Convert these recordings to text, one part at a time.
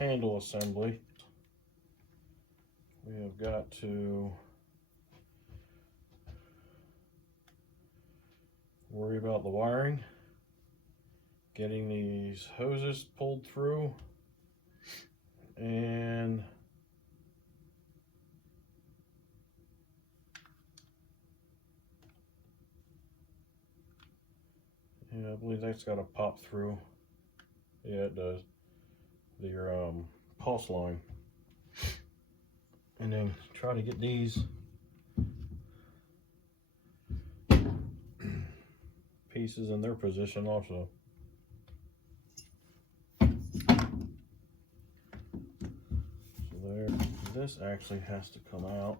handle assembly, we have got to worry about the wiring, getting these hoses pulled through, and yeah, I believe that's got to pop through. Yeah, it does. Your pulse line, and then try to get these pieces in their position also. So there, this actually has to come out.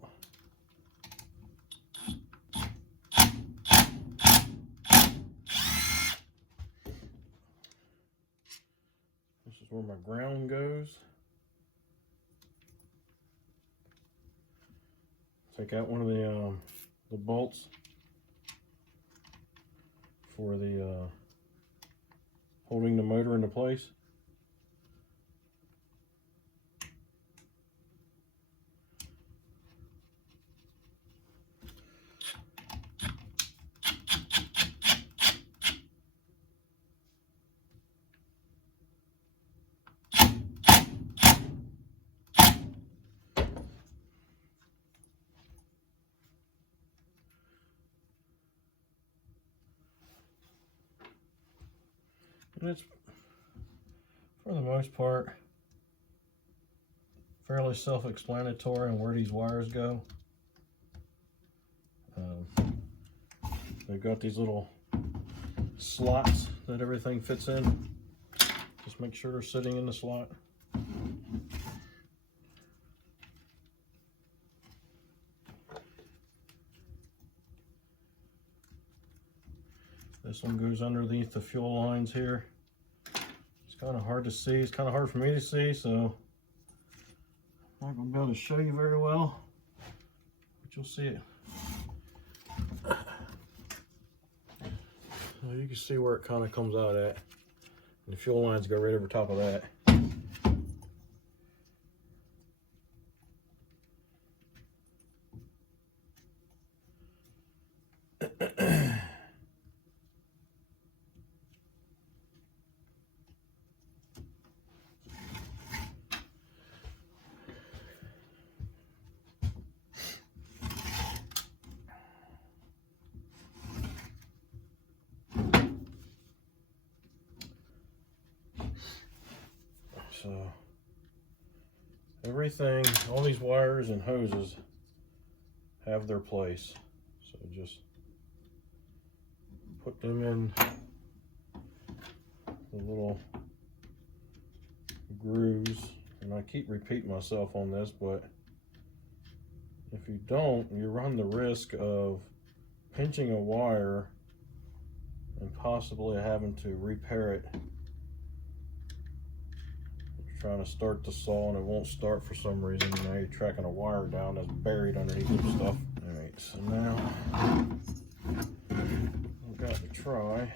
This is where my ground goes. Take out one of the bolts for the holding the motor into place. And it's, for the most part, fairly self-explanatory on where these wires go. They've got these little slots that everything fits in. Just make sure they're sitting in the slot. This one goes underneath the fuel lines here. It's kind of hard to see. It's kind of hard for me to see, so I'm not going to be able to show you very well, but you'll see it. So you can see where it kind of comes out at. And the fuel lines go right over top of that. So everything, all these wires and hoses have their place. So just put them in the little grooves. And I keep repeating myself on this, but if you don't, you run the risk of pinching a wire and possibly having to repair it. Trying to start the saw and it won't start for some reason. Now you're tracking a wire down that's buried underneath the stuff. Alright, so now I've got to try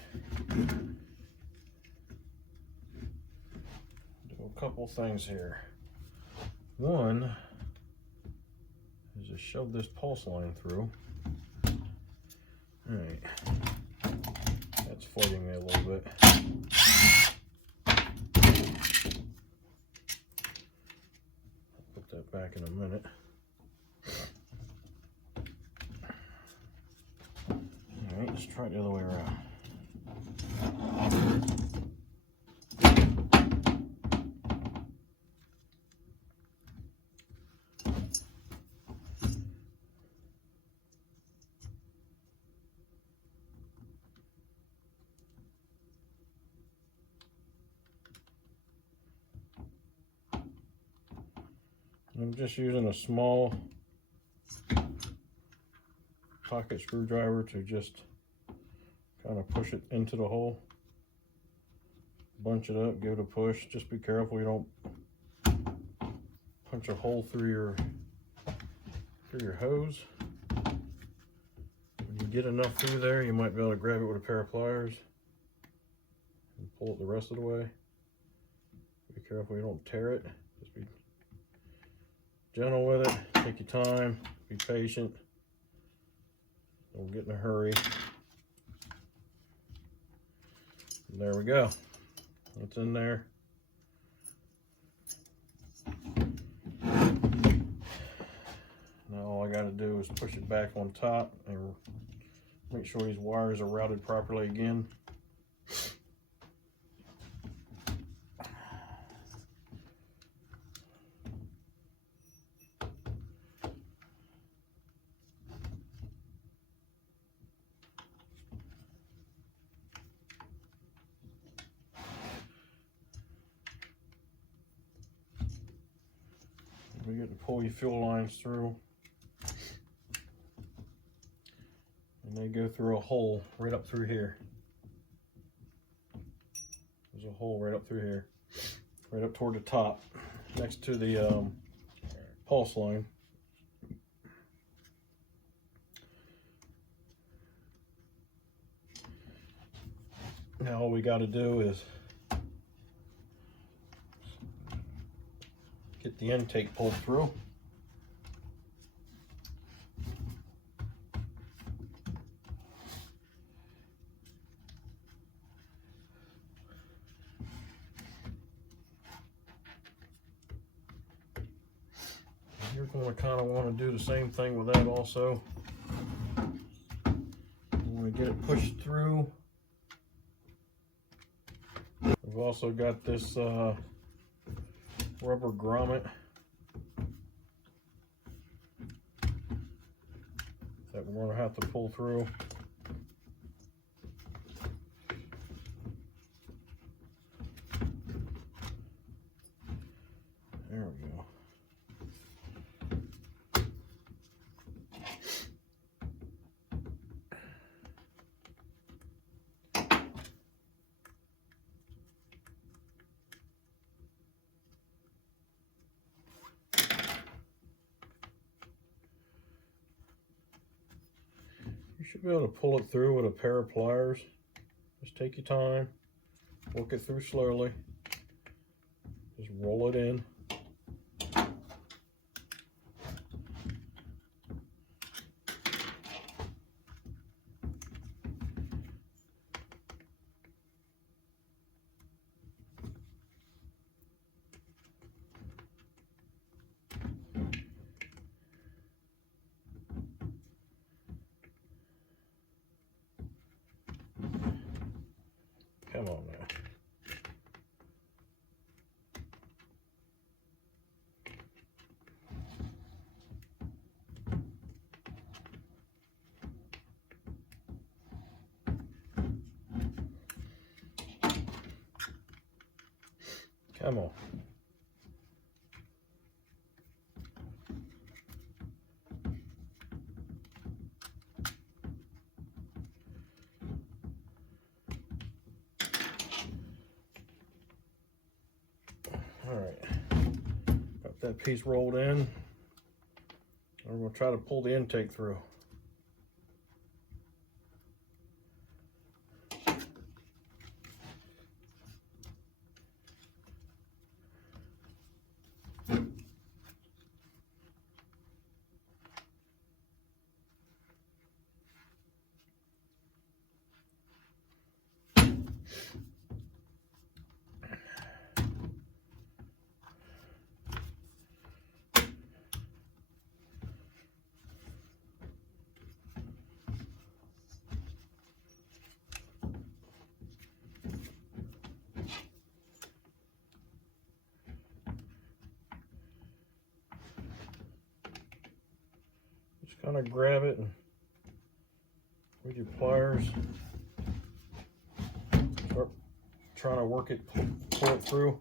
do a couple things here. One is just shove this pulse line through. Alright, that's fighting me a little bit. That back in a minute. Alright, let's try it the other way around. I'm just using a small pocket screwdriver to just kind of push it into the hole. Bunch it up, give it a push. Just be careful you don't punch a hole through your hose. When you get enough through there, you might be able to grab it with a pair of pliers and pull it the rest of the way. Be careful careful you don't tear it. Just be gentle with it. Take your time. Be patient. Don't get in a hurry. And there we go. It's in there. Now all I got to do is push it back on top and make sure these wires are routed properly again. We get to pull your fuel lines through, and they go through a hole right up through here. There's a hole right up through here, right up toward the top, next to the pulse line. Now all we got to do is get the intake pulled through. You're going to kind of want to do the same thing with that also. You want to get it pushed through. We've also got this rubber grommet that we're going to have to pull through. There we go. You should be able to pull it through with a pair of pliers. Just take your time, work it through slowly. Just roll it in. Come on now. Come on. All right, got that piece rolled in. We're going to try to pull the intake through. Just kind of grab it and with your pliers, start trying to work it, pull it through.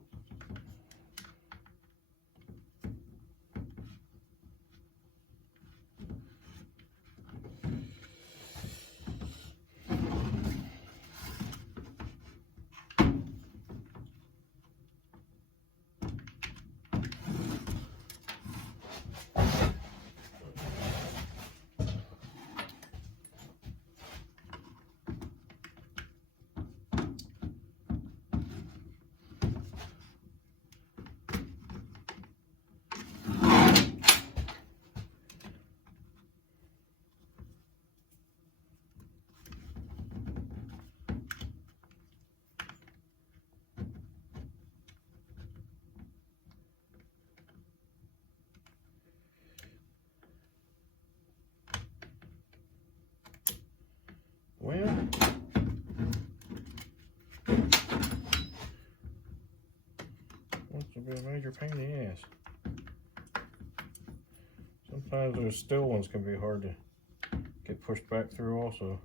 a pain in the ass. Sometimes those still ones can be hard to get pushed back through also.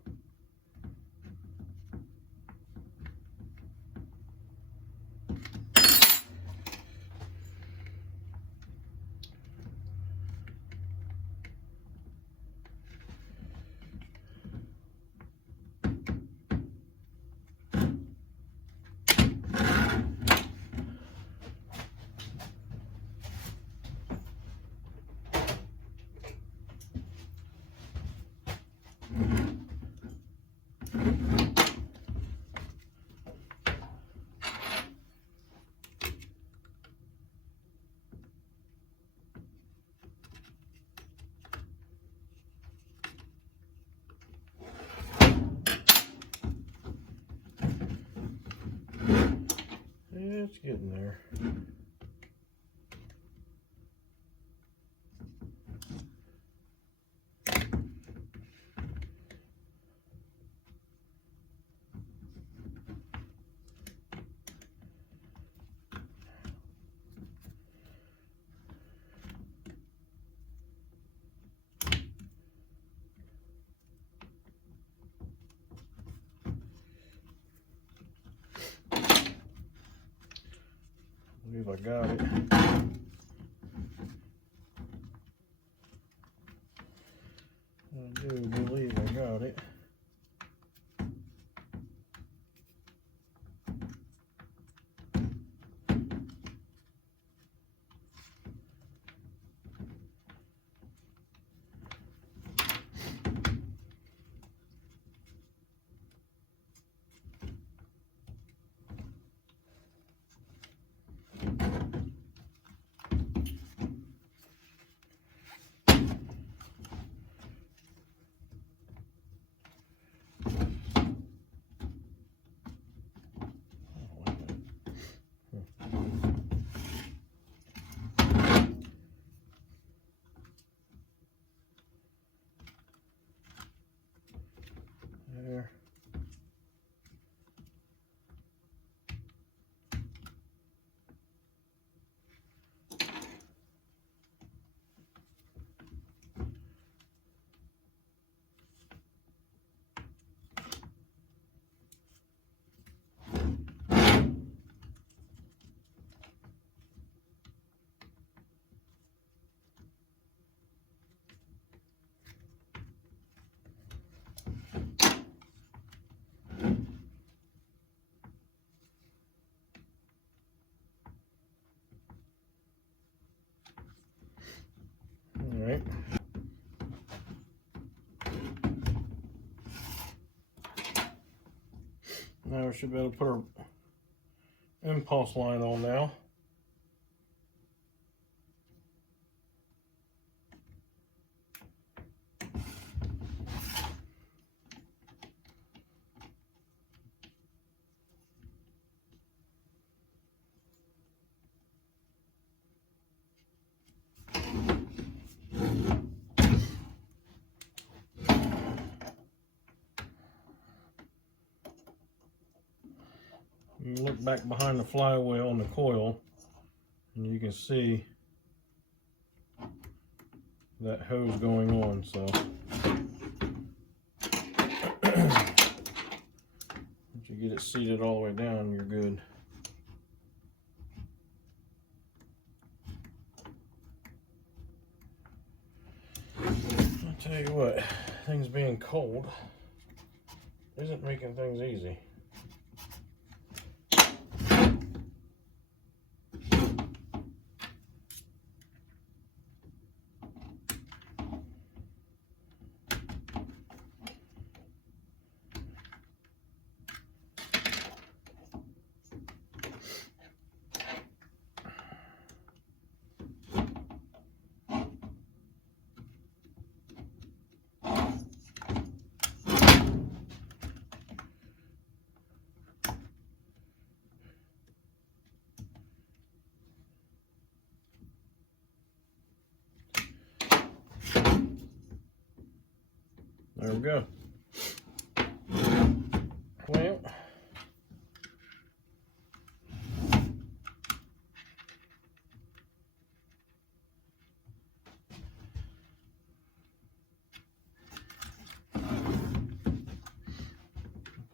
It's getting there. I believe I got it. I do believe I got it. There. All right. Now we should be able to put our impulse line on now. You look back behind the flywheel on the coil and you can see that hose going on, so once you get it seated all the way down, you're good. I'll tell you what, things being cold isn't making things easy. There we go. Well,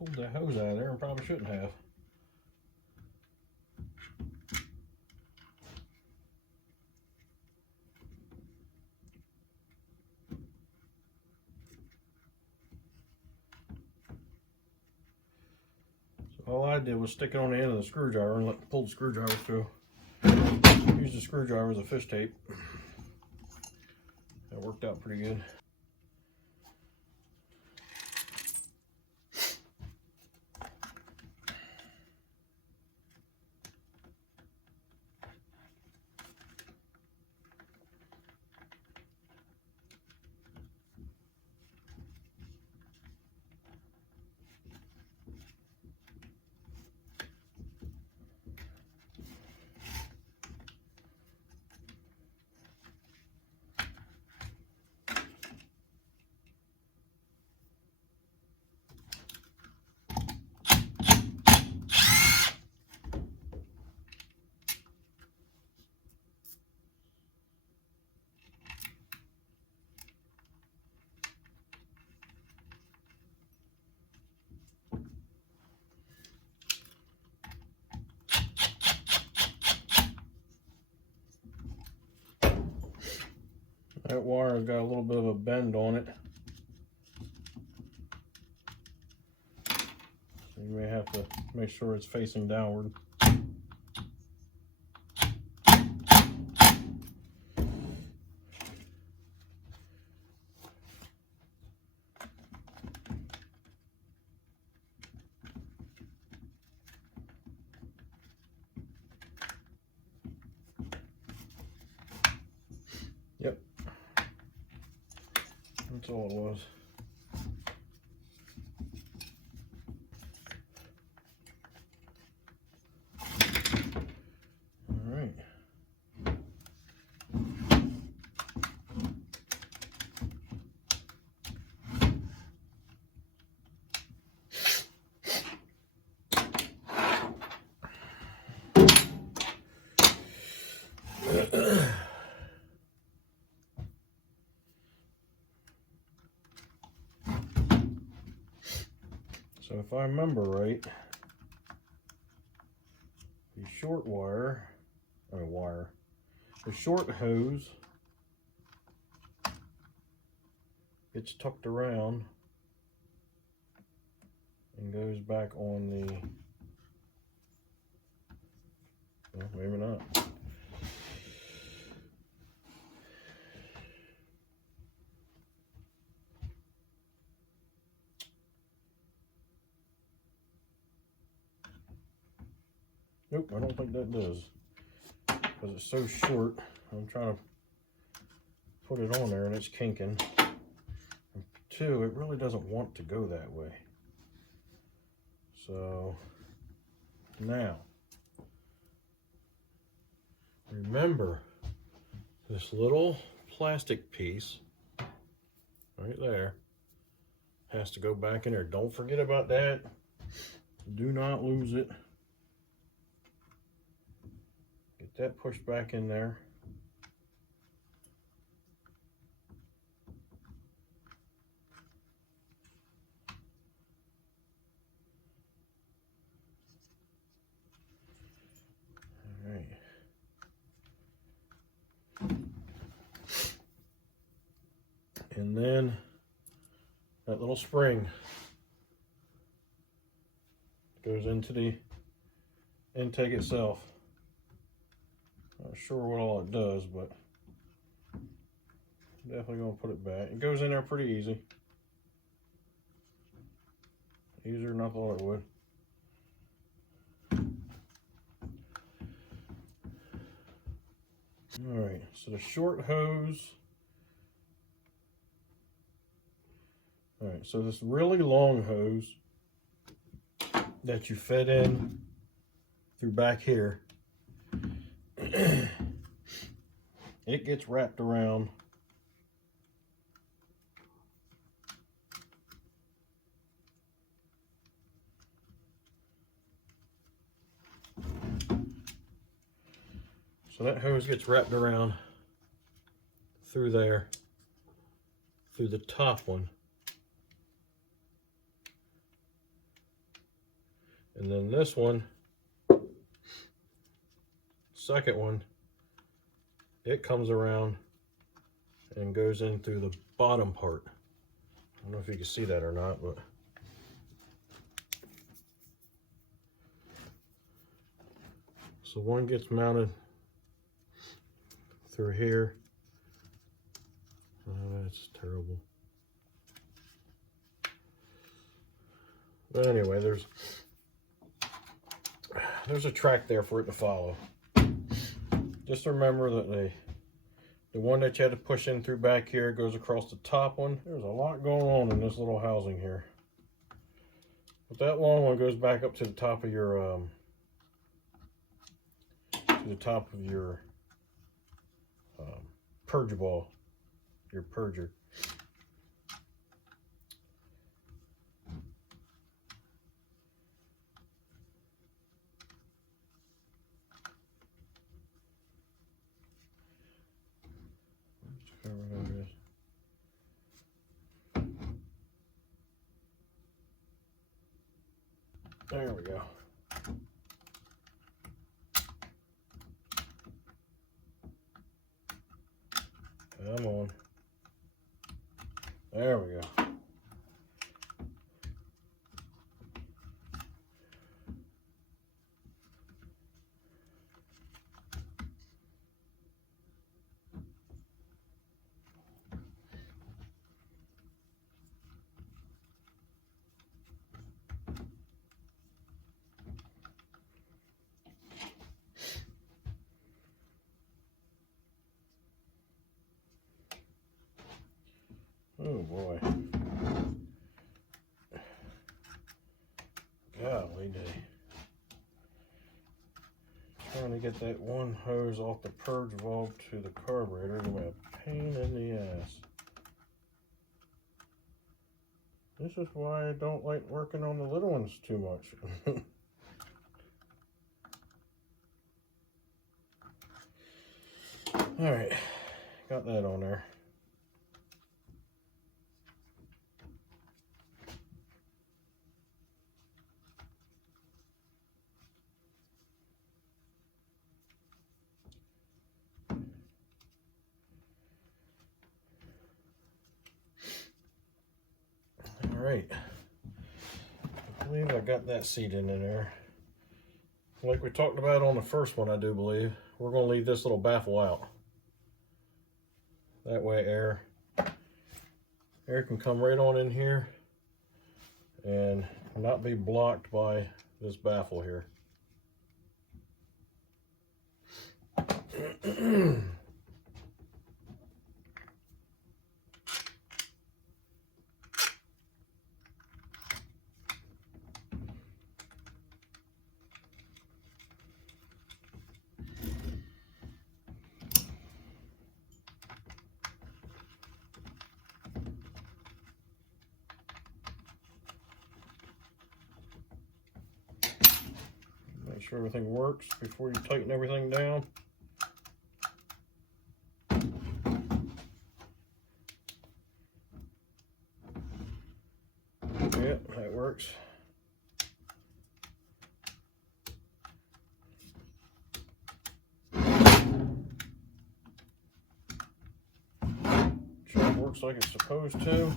Pulled that hose out of there and probably shouldn't have. So all I did was stick it on the end of the screwdriver and pull the screwdriver through. Use the screwdriver as a fish tape. That worked out pretty good. That wire's got a little bit of a bend on it. So you may have to make sure it's facing downward. Yep. That's all it was. All right. So if I remember right, the short the short hose gets tucked around and goes back on the, well, maybe not. Nope, I don't think that does, because it's so short. I'm trying to put it on there and it's kinking. And two, it really doesn't want to go that way. So now, remember this little plastic piece right there has to go back in there. Don't forget about that. Do not lose it. Get that pushed back in there. All right. And then that little spring goes into the intake itself. Not sure what all it does, but definitely gonna put it back. It goes in there pretty easy. Easier than I thought it would. All right, so the short hose. All right, so this really long hose that you fed in through back here, it gets wrapped around so that hose gets wrapped around through there, through the top one. And then this one, second one, it comes around and goes in through the bottom part. I don't know if you can see that or not, but so one gets mounted through here. Oh, that's terrible. But anyway, there's a track there for it to follow. Just remember that the one that you had to push in through back here goes across the top one. There's a lot going on in this little housing here. But that long one goes back up to the top of your purge ball, your purger. There we go. Come on. There we go. Oh boy. Golly day. Trying to get that one hose off the purge valve to the carburetor is gonna be a pain in the ass. This is why I don't like working on the little ones too much. Alright, got that on there. Alright, I believe I got that seated in there. Like we talked about on the first one, I do believe, we're going to leave this little baffle out. That way air can come right on in here and not be blocked by this baffle here. Make sure everything works before you tighten everything down. Yep, that works. Sure it works like it's supposed to.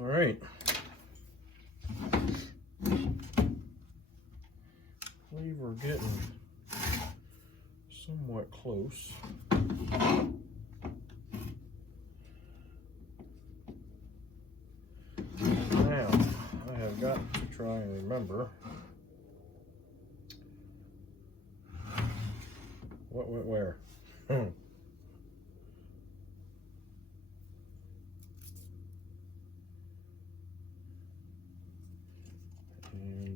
All right. I believe we're getting somewhat close. Now, I have got to try and remember What went where? And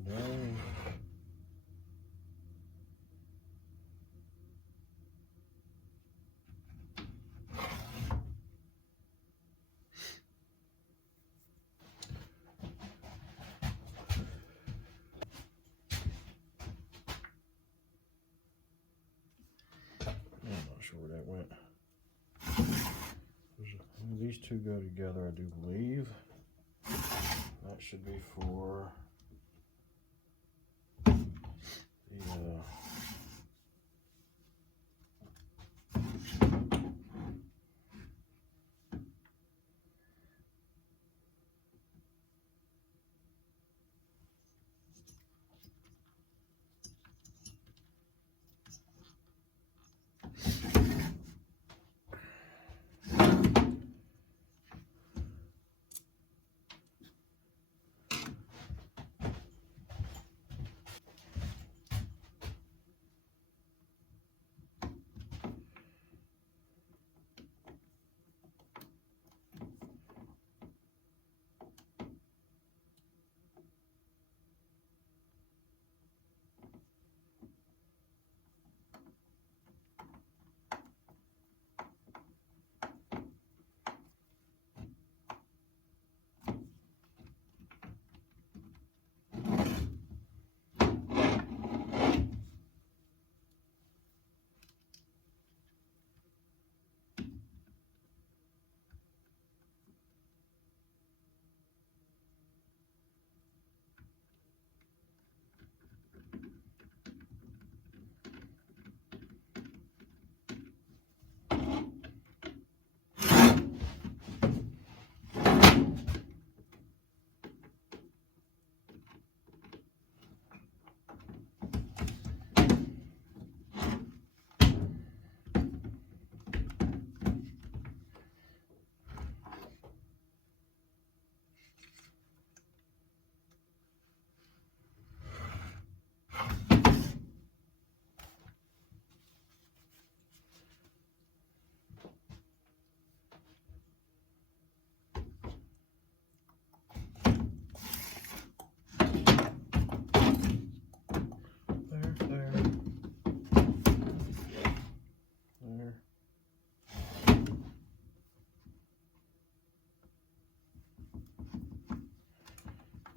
down. I'm not sure where that went. These two go together, I do believe. That should be for the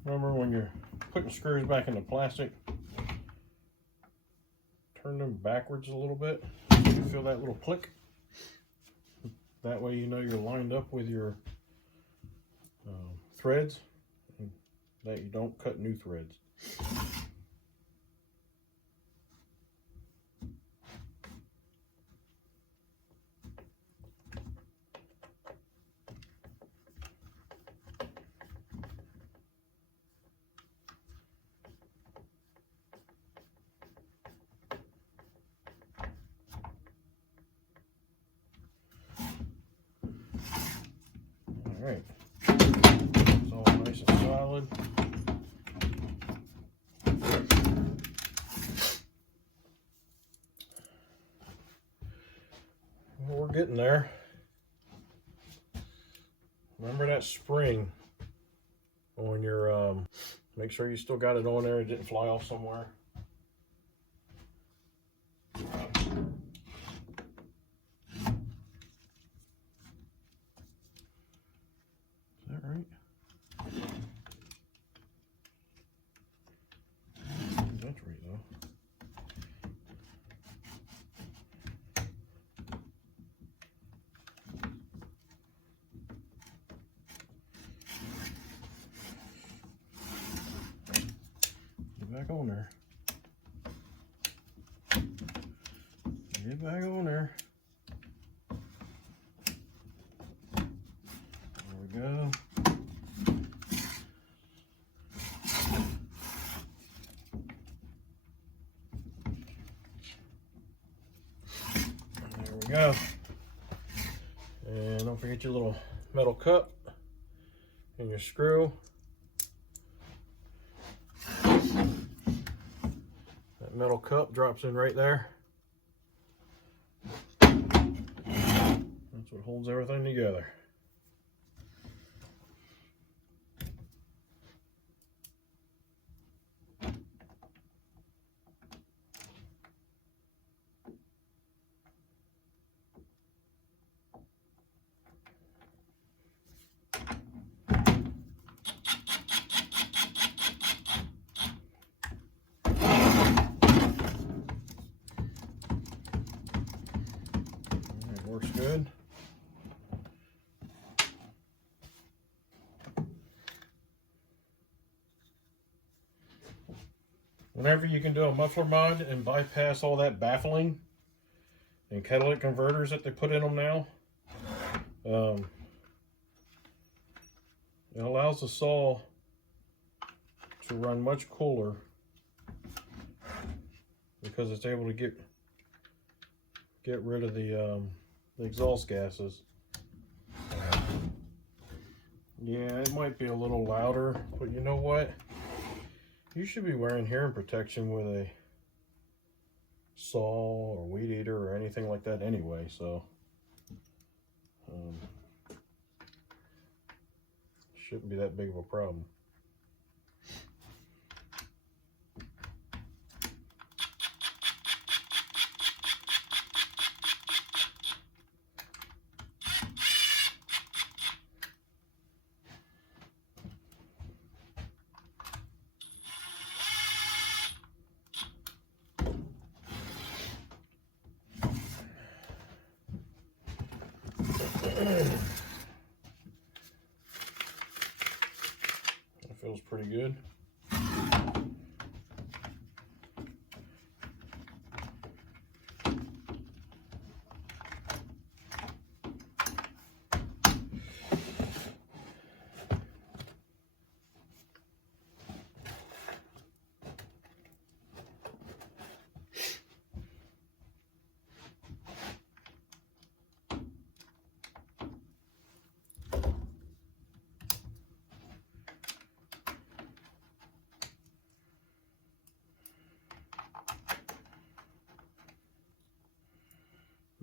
Remember when you're putting screws back into plastic, turn them backwards a little bit. You feel that little click? That way you know you're lined up with your threads and that you don't cut new threads. All right, it's all nice and solid. Well, we're getting there. Remember that spring on your, make sure you still got it on there, it didn't fly off somewhere. Is that right? That's right though. Get back on there. Get back on there. There we go. There we go. And don't forget your little metal cup and your screw. That metal cup drops in right there. That's what holds everything together. Works good. Whenever you can do a muffler mod and bypass all that baffling and catalytic converters that they put in them now, it allows the saw to run much cooler because it's able to get rid of the exhaust gases. Yeah, it might be a little louder, but you know what? You should be wearing hearing protection with a saw or weed eater or anything like that anyway, so shouldn't be that big of a problem. That feels pretty good.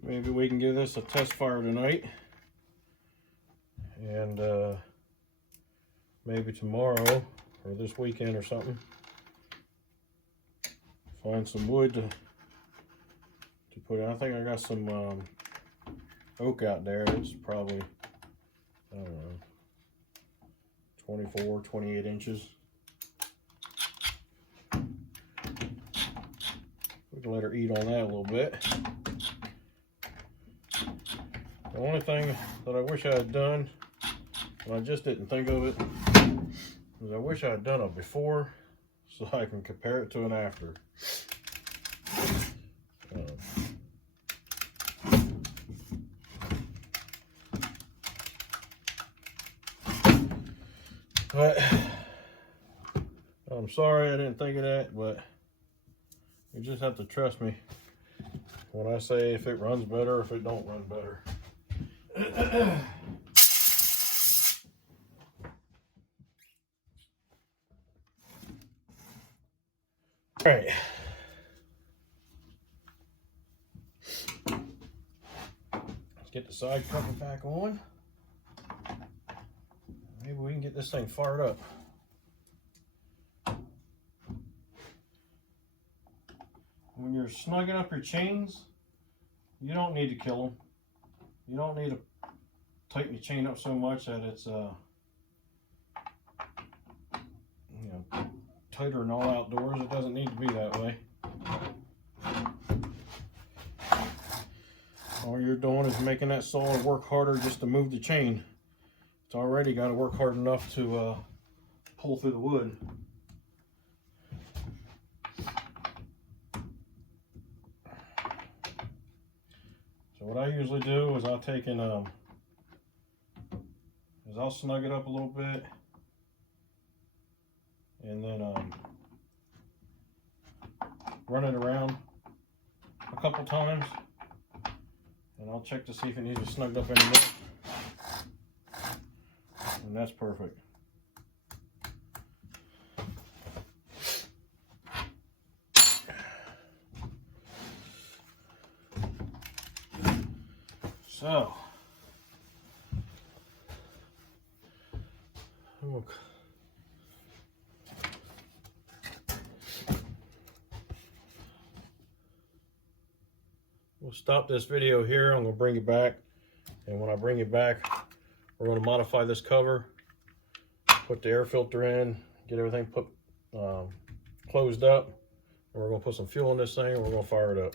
Maybe we can give this a test fire tonight, and maybe tomorrow or this weekend or something, find some wood to put in. I think I got some oak out there. It's probably, I don't know, 24, 28 inches. We can let her eat on that a little bit. The only thing that I wish I had done, and I just didn't think of it, is I wish I had done it before so I can compare it to an after. But I'm sorry I didn't think of that, but you just have to trust me when I say if it runs better or if it don't run better. All right. Let's get the side cover back on. Maybe we can get this thing fired up. When you're snugging up your chains, you don't need to kill them. You don't need to tighten your chain up so much that it's tighter than all outdoors. It doesn't need to be that way. All you're doing is making that saw work harder just to move the chain. It's already got to work hard enough to pull through the wood. So what I usually do is I'll take and I'll snug it up a little bit, and then run it around a couple times, and I'll check to see if it needs to snug up anymore. And that's perfect. So We'll stop this video here. I'm going to bring it back, and when I bring it back, we're going to modify this cover, put the air filter in, get everything put closed up, and we're going to put some fuel in this thing, and we're going to fire it up.